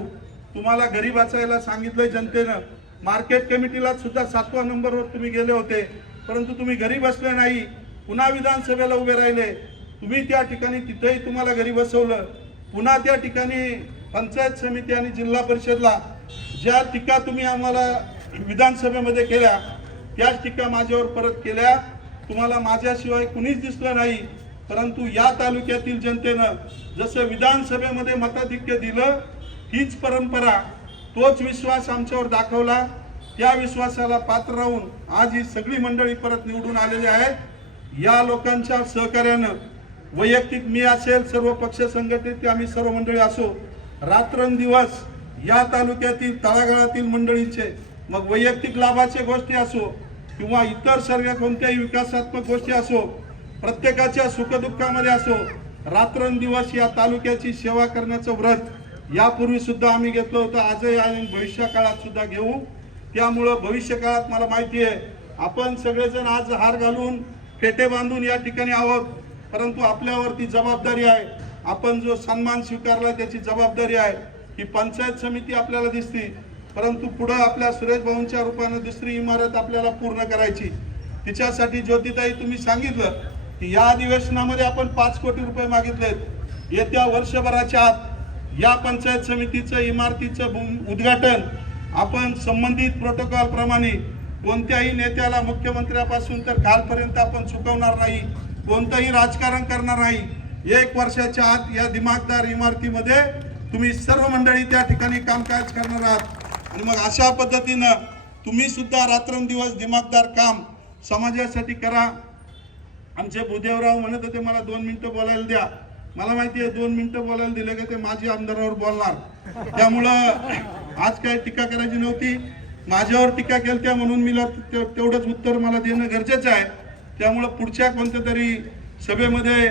तुम्हाला घरी वाचायला सांगितलंय जनतेनं, मार्केट कमिटीला सुद्धा 7व्या नंबरवर तुम्ही गेले होते, परंतु तुम्ही घरी बसले नाही, पुन्हा विधानसभेला उभे राहिले. तुम्ही त्या ठिकाणी तिथेही तुम्हाला घरी बसवलं. पुन्हा त्या ठिकाणी पंचायत समिती आणि जिल्हा परिषदला ज्या टीका तुम्ही आम्हाला विधानसभेमध्ये केल्या त्याच टीका माझ्यावर परत केल्या. तुम्हाला माझ्याशिवाय कुणीच दिसलं नाही. परंतु या तालुक्यातील जनतेनं जसं विधानसभेमध्ये मताधिक्य दिलं, हीच परंपरा, तोच विश्वास आमच्यावर दाखवला, त्या विश्वासाला पात्र राहून आज ही सगळी मंडळी परत निवडून आलेली आहेत। या लोकांच्या सहकार्यानं वैयक्तिक मी असेल, सर्व पक्ष संघटनेत आम्ही सर्व मंडळी असो, रात्रंदिवस या तालुक्यातील तळागाळातील मंडळींचे, मग वैयक्तिक लाभाचे गोष्टी असो किंवा इतर सर्व कोणत्याही विकासात्मक गोष्टी असो, प्रत्येकाच्या सुखदुःखामध्ये असो, रात्रंदिवस या तालुक्याची सेवा करण्याचं व्रत यापूर्वी सुद्धा आम्ही घेतलं होतं, आजही आणि भविष्य काळात सुद्धा घेऊ। त्यामुळं भविष्य काळात मला माहिती आहे आपण सगळेजण आज हार घालून फेटे बांधून या ठिकाणी आहोत, परंतु आपल्यावरती जबाबदारी आहे। आपण जो सन्मान स्वीकारला त्याची जबाबदारी आहे। ही पंचायत समिती आपल्याला दिसते, परंतु पुढे आपल्या सुरेश भाऊंच्या रूपाने दुसरी इमारत आपल्याला पूर्ण करायची। तिच्यासाठी ज्योतिताई तुम्ही सांगितलं की या अधिवेशनामध्ये आपण 5 कोटी रुपये मागितलेत। येत्या वर्षभराच्या आत या पंचायत समितीचं इमारतीचं उद्घाटन आपण संबंधित प्रोटोकॉल प्रमाणे कोणत्याही नेत्याला मुख्यमंत्र्यापासून तर खालपर्यंत आपण चुकवणार नाही, कोणतंही राजकारण करणार नाही। 1 वर्षाच्या आत या दिमागदार इमारतीमध्ये तुम्ही सर्व मंडळी त्या ठिकाणी कामकाज करणार आहात आणि मग अशा पद्धतीनं तुम्ही सुद्धा रात्रंदिवस दिमागदार काम समाजासाठी करा। आमचे भूदेवराव म्हणत होते मला 2 मिनिटं बोलायला द्या, मला माहिती आहे 2 मिनिटं बोलायला दिले का ते माझी आमदारावर बोलणार, त्यामुळं आज काय टीका करायची नव्हती। माझ्यावर टीका केली म्हणून मी तेवढंच उत्तर मला देणं गरजेचं आहे। त्यामुळं पुढच्या कोणत्या तरी सभेमध्ये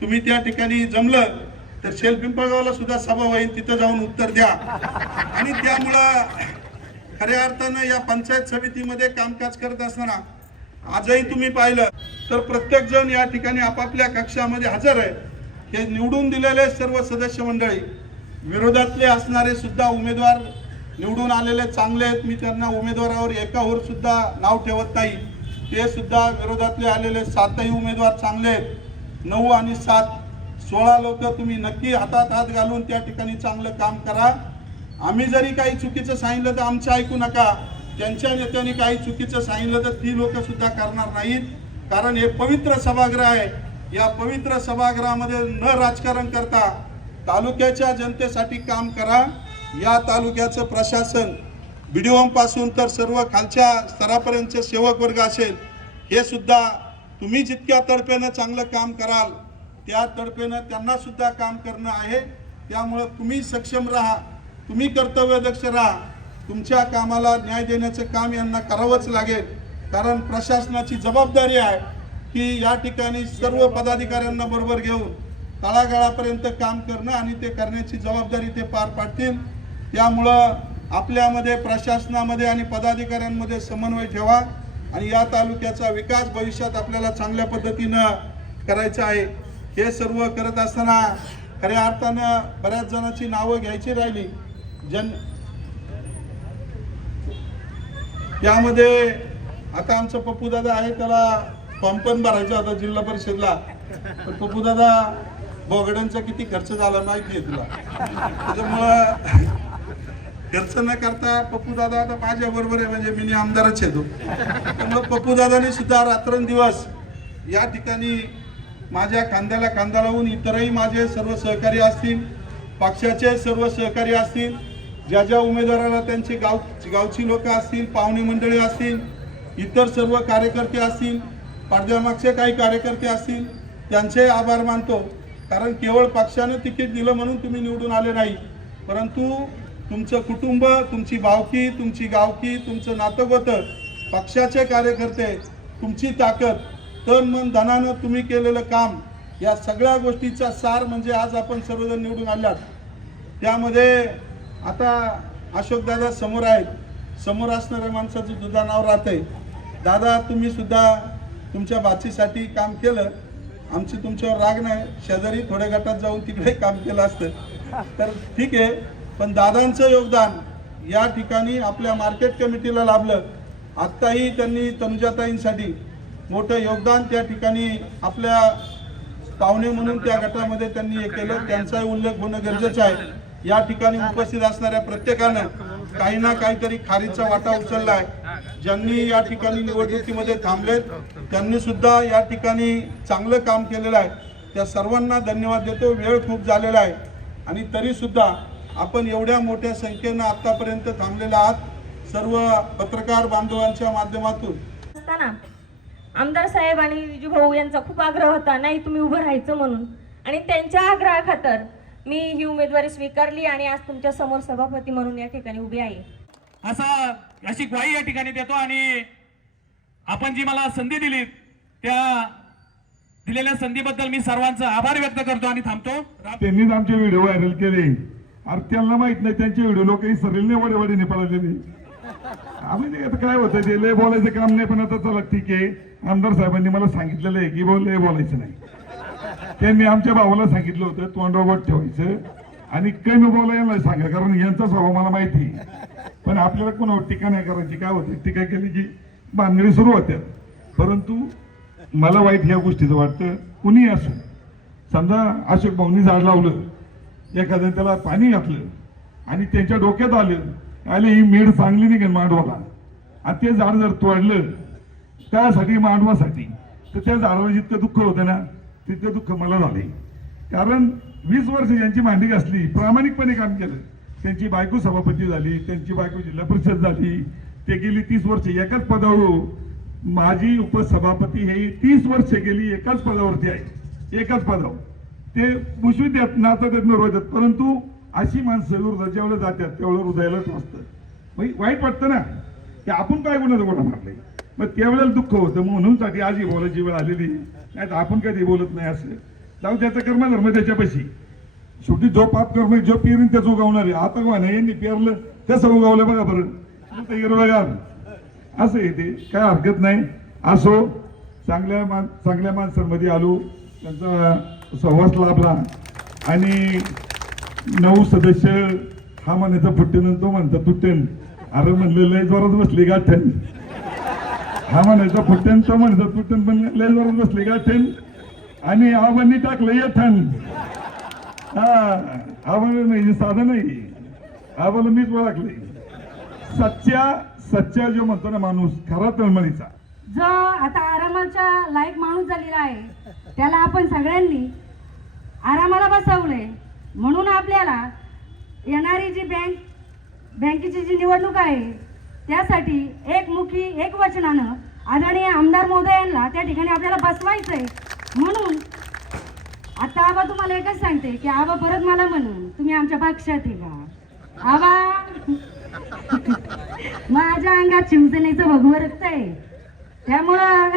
तुम्ही त्या ठिकाणी जमलं तर शेलपिंपळगावला सुद्धा सभा होईल, तिथं जाऊन उत्तर द्या। आणि त्यामुळं खऱ्या अर्थानं या पंचायत समितीमध्ये कामकाज करत असताना आजही तुम्ही पाहिलं तर प्रत्येक जण या ठिकाणी आपापल्या कक्षामध्ये हजर आहे। हे निवडून दिलेले सर्व सदस्य मंडळी, विरोधातले असणारे सुद्धा उमेदवार निवडून आलेले चांगले आहेत, मी त्यांना उमेदवारावर एकावर सुद्धा नाव ठेवत नाही, ते सुद्धा विरोधातले आलेले 7ही उमेदवार चांगले आहेत। 9 आणि 7 16 लोक तुम्ही नक्की हातात हात घालून त्या ठिकाणी चांगलं काम करा। आम्ही जरी काही चुकीचं सांगितलं तर आमचं ऐकू नका, त्यांच्या नेत्यांनी काही चुकीचं सांगितलं तर ती लोक सुद्धा करणार नाहीत, कारण हे पवित्र सभागृह आहे। या पवित्र सभागृहामध्ये न राजकारण करता तालुक्याच्या जनतेसाठी काम करा। या तालुक्याचं प्रशासन BDO पासून तर सर्व खालच्या स्तरापर्यंतचे सेवक वर्ग असेल, हे सुद्धा तुम्ही जितक्या तडफेनं चांगलं काम कराल त्या तडफेनं त्यांना सुद्धा काम करणं आहे। त्यामुळं तुम्ही सक्षम राहा, तुम्ही कर्तव्यदक्ष राहा, तुमच्या कामाला न्याय देण्याचं काम यांना करावंच लागेल, कारण प्रशासनाची जबाबदारी आहे की या ठिकाणी सर्व पदाधिकाऱ्यांना बरोबर घेऊन तळागाळापर्यंत काम करणं आणि ते करण्याची जबाबदारी ते पार पाडतील। त्यामुळं आपल्यामध्ये प्रशासनामध्ये आणि पदाधिकाऱ्यांमध्ये समन्वय ठेवा आणि या तालुक्याचा विकास भविष्यात आपल्याला चांगल्या पद्धतीनं करायचा आहे। हे सर्व करत असताना खऱ्या अर्थानं बऱ्याच जणांची नावं घ्यायची राहिली, त्यामध्ये आता आमचा पप्पू दादा आहे, त्याला फॉर्म पण भरायचा होता जिल्हा परिषदला, पण पप्पू दादा बोगड्यांचा किती खर्च झाला माहिती आहे तुला, त्याच्यामुळं खर्च न करता पप्पू दादा आता माझ्या बरोबर आहे, म्हणजे मी आमदारच येतो। त्यामुळे पप्पू दादाने सुद्धा रात्रंदिवस या ठिकाणी माझ्या खांद्याला खांदा लावून, इतरही माझे सर्व सहकारी असतील, पक्षाचे सर्व सहकारी असतील, ज्या ज्या उमेदवाराला त्यांचे गावची लोक असतील, पाहुणे मंडळी असतील, इतर सर्व कार्यकर्ते असतील, पडद्यामागचे काही कार्यकर्ते असतील, त्यांचे आभार मानतो, कारण केवळ पक्षाने तिकीट दिलं म्हणून तुम्ही निवडून आले नाही, परंतु तुमचं कुटुंब, तुमची भावकी, तुमची गावकी, तुमचं नातंगोतं, पक्षाचे कार्यकर्ते, तुमची ताकद, तन मन धनानं तुम्ही केलेलं काम, या सगळ्या गोष्टीचा सार म्हणजे आज आपण सर्वजण निवडून आलात। त्यामध्ये आता अशोक दादा समोर आहेत, समोर असणाऱ्या माणसाचं सुद्धा नाव राहतंय। दादा तुम्ही सुद्धा तुमच्या बाचीसाठी काम केलं, आमची तुमच्यावर राग नाही, शेजारी थोड्या गटात जाऊन तिकडे काम केलं असतं तर ठीक आहे, पण दादांचं योगदान या ठिकाणी आपल्या मार्केट कमिटीला लाभलं। आत्ताही त्यांनी तनुजाताईंसाठी मोठं योगदान त्या ठिकाणी आपल्या पाहुणे म्हणून त्या गटामध्ये त्यांनी हे केलं, त्यांचाही उल्लेख होणं गरजेचं आहे। या ठिकाणी उपस्थित असणाऱ्या प्रत्येकानं काही ना काहीतरी खारीचा वाटा उचलला आहे। ज्यांनी या ठिकाणी निवडणुकीमध्ये थांबलेत त्यांनी सुद्धा या ठिकाणी चांगलं काम केलेलं आहे। त्या सर्वांना धन्यवाद देतो. वेळ खूप झालेला आहे आणि तरीसुद्धा आपण एवढ्या मोठ्या संख्येनं आत्तापर्यंत थांबलेला आहात. सर्व पत्रकार बांधवांच्या माध्यमातून असताना आमदार साहेब आणि विजू भाऊ यांचा खूप आग्रह होता, नाही तुम्ही उभं राहायचं म्हणून, आणि त्यांच्या आग्रहाखातर मी ही उमेदवारी स्वीकारली आणि आज तुमच्या समोर सभापती म्हणून या ठिकाणी उभी आहे. अशी ग्वाही या ठिकाणी देतो आणि आपण जी मला संधी दिली त्या दिलेल्या संधीबद्दल मी सर्वांचा आभार व्यक्त करतो आणि थांबतो. त्यांनीच आमचे व्हिडिओ व्हायरल केले. अरे त्यांना माहित नाही त्यांचे व्हिडिओ लोक सरळने वडेवडीने पळवलेले. आम्ही आता काय होतं ते लय बोलायचं काम नाही. पण आता चला ठीक आहे, आमदार साहेबांनी मला सांगितलेलं आहे की लय बोलायचं नाही. त्यांनी आमच्या भावाला सांगितलं होतं तोंडावर ठेवायचं आणि कमी बोलायला सांगा, कारण यांचा स्वभाव मला माहिती. पण आपल्याला कोणावर टीका नाही करायची. काय होतं, टीका केली की भानगडी सुरू होत्या. परंतु मला वाईट ह्या गोष्टीचं वाटतं, कुणी असो, समजा अशोक भाऊंनी झाड लावलं, एखाद्या त्याला पाणी घातलं आणि त्यांच्या डोक्यात आले ही मेड चांगली नाही मांडवाला, आणि ते झाड जर तोडलं त्यासाठी मांडवासाठी, तर त्या झाडाला जितकं दुःख होतं ना तितकं दुःख मला झाले. कारण 20 वर्ष यांची मांडी घासली, प्रामाणिकपणे काम केलं. त्यांची बायको सभापती झाली, त्यांची बायको जिल्हा परिषद झाली, ते गेली 30 वर्ष एकाच पदावर. माझी उपसभापती हे 30 वर्ष गेली एकाच पदावरती आहे, एकाच पदावर. ते मुशवी देत नाता देत नव्हतात. परंतु अशी माणसं जेवढं जातात तेवढं हृदयालाच वाचतं. वाईट वाटतं ना की आपण काय गुन्ह्याचा गोडा मारलाय. मग त्यावेळेला दुःख होतं. म्हणून साठी आजही बोलायची वेळ आलेली नाही, तर आपण कधी बोलत नाही. असं जाऊ त्याचा कर्मधर्म त्याच्यापाशी. शेवटी जो पाप कर्म जो पेरीन त्याच उगवणार आहे. आता कोणा यांनी पेरलं तसं उगवलं बघा बरं, हिरवगार असं येते. काय हरकत नाही. असो, चांगल्या माणसांमध्ये आलो, त्यांचा सहवास लाभला आणि 9 सदस्य हा म्हणायचा फुट्टेन तो म्हणता तुट्टेन. अरे म्हणलेलं लय जोरात बसली गाठण. हा म्हणायचा फुट्टेन तो म्हणता तुट्टेन, पण लय जोरात बसली गाठण आणि आबांनी टाकलं येठण. आबाला नाही, साधं नाही, आबाला मीच ओळखलंय. सच्चा जो म्हणतो ना माणूस, खरा तळमळीचा, जो आता आरामाच्या लायक माणूस झालेला आहे, त्याला आपण सगळ्यांनी आरामाला बसवलंय. म्हणून आपल्याला येणारी जी बँकेची जी निवडणूक आहे त्यासाठी एकमुखी एक वचनानं आदरणीय आमदार महोदयांना त्या ठिकाणी आपल्याला बसवायचंय. म्हणून आता आबा तुम्हाला एकच सांगते की आबा परत मला म्हणून तुम्ही आमच्या पक्षात येवा. आबा माझ्या अंगात शिवसेनेचं भगवं रक्त आहे, त्यामुळं.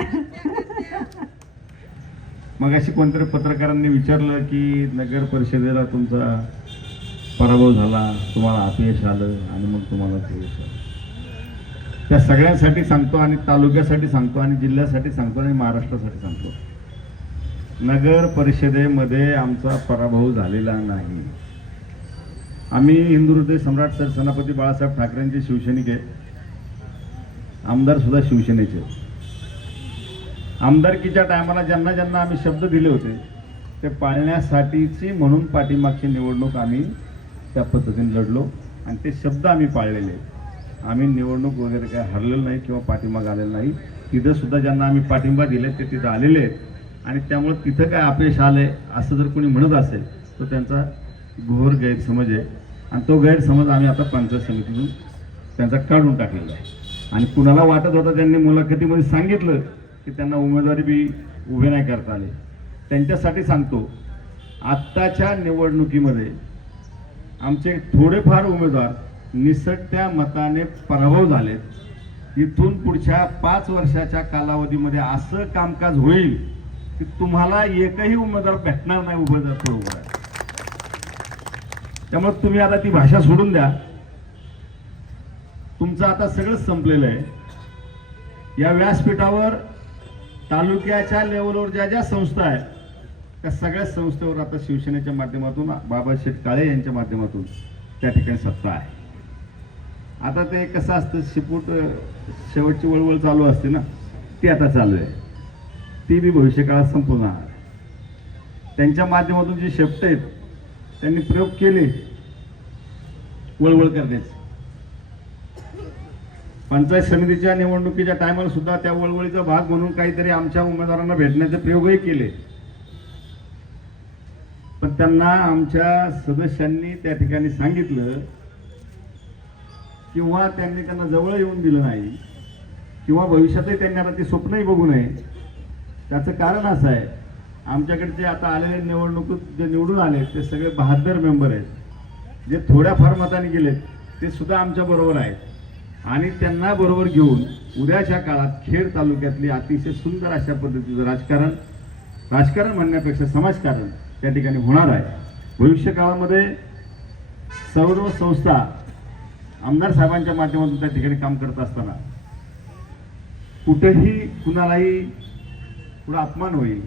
मग अशी कोणतरी पत्रकारांनी विचारलं की नगर परिषदेला तुमचा पराभव झाला, तुम्हाला अपयश आलं आणि मग तुम्हाला अपयश आलं. त्या सगळ्यांसाठी सांगतो आणि तालुक्यासाठी सांगतो आणि जिल्ह्यासाठी सांगतो आणि महाराष्ट्रासाठी सांगतो, नगर परिषदेमध्ये आमचा पराभव झालेला नाही. आम्ही हिंदू हृदय सम्राट सरसेनापती बाळासाहेब ठाकरेंचे शिवसैनिक आहे. आमदार सुद्धा शिवसेनेचे. आमदारकीच्या टायमाला ज्यांना ज्यांना आम्ही शब्द दिले होते ते पाळण्यासाठीची म्हणून पाठीमागची निवडणूक आम्ही त्या पद्धतीने लढलो आणि ते शब्द आम्ही पाळलेले आहेत. आम्ही निवडणूक वगैरे काय हरलेलं नाही किंवा पाठीमाग आलेलं नाही. तिथं सुद्धा ज्यांना आम्ही पाठिंबा दिले ते तिथं आलेले आहेत आणि त्यामुळे तिथं काय अपयश आलंय असं जर कोणी म्हणत असेल तर त्यांचा घोर गैरसमज आहे आणि तो गैरसमज आम्ही आता पंचायत समितीतून त्यांचा काढून टाकलेला आहे. आणि कुणाला वाटत होतं त्यांनी मुलाखतीमध्ये सांगितलं की त्यांना उमेदवारी बी उभे नाही करता आले, त्यांच्यासाठी सांगतो, आत्ताच्या निवडणुकीमध्ये आमचे थोडेफार उमेदवार निसटत्या मताने पराभव झालेत. इथून पुढच्या 5 वर्षाच्या कालावधीमध्ये असं कामकाज होईल की तुम्हाला एकही उमेदवार भेटणार नाही उभं आहे. त्यामुळे तुम्ही आता ती भाषा सोडून द्या. तुमचं आता सगळंच संपलेलं आहे. या व्यासपीठावर तालुक्याच्या लेवलवर ज्या ज्या संस्था आहेत त्या सगळ्या संस्थेवर आता शिवसेनेच्या माध्यमातून बाबासाहेब काळे यांच्या माध्यमातून त्या ठिकाणी सत्ता आहे. आता ते कसं असतं, शिपूट शेवटची वळवळ चालू असते ना, ती आता चालू आहे. ती बी भविष्यकाळात संपवणार. त्यांच्या माध्यमातून जे शेपट आहेत त्यांनी प्रयोग केले वळवळ करण्याचे. पंचायत समितीच्या निवडणुकीच्या टायमाला सुद्धा त्या वळवळीचा भाग म्हणून काहीतरी आमच्या उमेदवारांना भेटण्याचे प्रयोगही केले. पण त्यांना आमच्या सदस्यांनी त्या ठिकाणी सांगितलं किंवा त्यांना जवळ येऊन दिलं नाही किंवा भविष्यातही त्यांनी आता ते स्वप्नही बघू नये. त्याचं कारण असं आहे, आमच्याकडचे आता आलेले निवडणुकीत जे निवडून आले ते सगळे 72 मेंबर आहेत. जे थोड्याफार मताने गेलेत ते सुद्धा आमच्या बरोबर आहेत आणि त्यांना बरोबर घेऊन उद्याच्या काळात खेड तालुक्यातली अतिशय सुंदर अशा पद्धतीचं राजकारण म्हणण्यापेक्षा समाजकारण त्या ठिकाणी होणार आहे. भविष्य काळामध्ये सर्व संस्था आमदार साहेबांच्या माध्यमातून त्या ठिकाणी काम करत असताना कुठेही कुणालाही पुढे अपमान होईल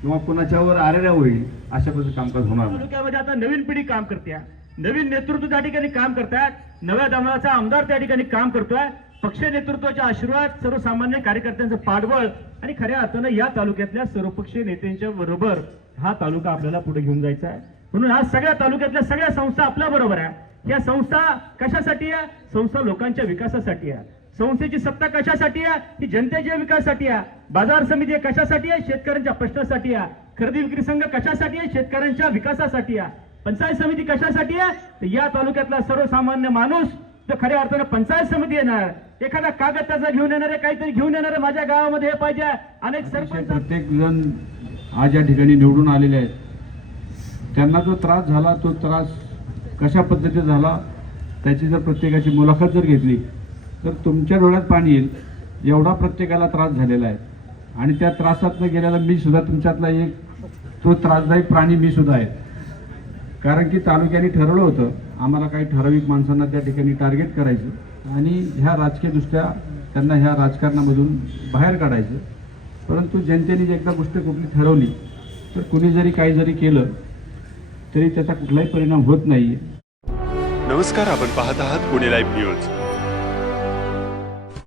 किंवा कुणाच्यावर आरेरा होईल अशा पद्धतीचं कामकाज होणार नाही. तालुक्यामध्ये आता नवीन पिढी काम करते, नवीन नेतृत्व त्या ठिकाणी काम करतात, नव्या दमाचा आमदार त्या ठिकाणी काम करतोय. पक्ष नेतृत्वाचा आशीर्वाद, सर्वसामान्य कार्यकर्त्यांचं पाठबळ आणि खऱ्या अर्थानं या तालुक्यातल्या सर्वपक्षीय नेत्यांच्या बरोबर हा तालुका आपल्याला पुढे घेऊन जायचा आहे. म्हणून आज सगळ्या तालुक्यातल्या सगळ्या संस्था आपल्या बरोबर आहे. या संस्था कशासाठी आहे? संस्था लोकांच्या विकासासाठी आहे. संस्थेची सत्ता कशासाठी आहे? ही जनतेच्या विकासासाठी आहे. बाजार समिती कशासाठी आहे? शेतकऱ्यांच्या प्रश्नासाठी आहे. खरेदी विक्री संघ कशासाठी आहे? शेतकऱ्यांच्या विकासासाठी आहे. पंचायत समिती कशासाठी आहे? तर या तालुक्यातला सर्वसामान्य माणूस तर खऱ्या अर्थानं पंचायत समिती येणार, एखादा कागद त्याचा घेऊन येणार आहे, काहीतरी घेऊन येणार आहे, माझ्या गावामध्ये हे पाहिजे. अनेक सरपंच प्रत्येक जण आज या ठिकाणी निवडून आलेले आहेत. त्यांना जो त्रास झाला तो त्रास कशा पद्धतीने झाला त्याची जर प्रत्येकाची मुलाखत जर घेतली तर तुमच्या डोळ्यात पाणी येईल. एवढा प्रत्येकाला त्रास झालेला आहे आणि त्या त्रासातनं गेलेला मी सुद्धा तुमच्यातला एक तो त्रासदायक प्राणी मी सुद्धा आहे. कारण की तालुक्याने ठरवलं होतं आम्हाला काही ठराविक माणसांना त्या ठिकाणी टार्गेट करायचं आणि ह्या राजकीयदृष्ट्या त्यांना ह्या राजकारणामधून बाहेर काढायचं. परंतु जनतेने जी एकदा गोष्ट कुठली ठरवली तर कुणी जरी काही जरी केलं तरी त्याचा कुठलाही परिणाम होत नाही. नमस्कार, आपण पाहत आहात पुणे लाईव्ह न्यूज.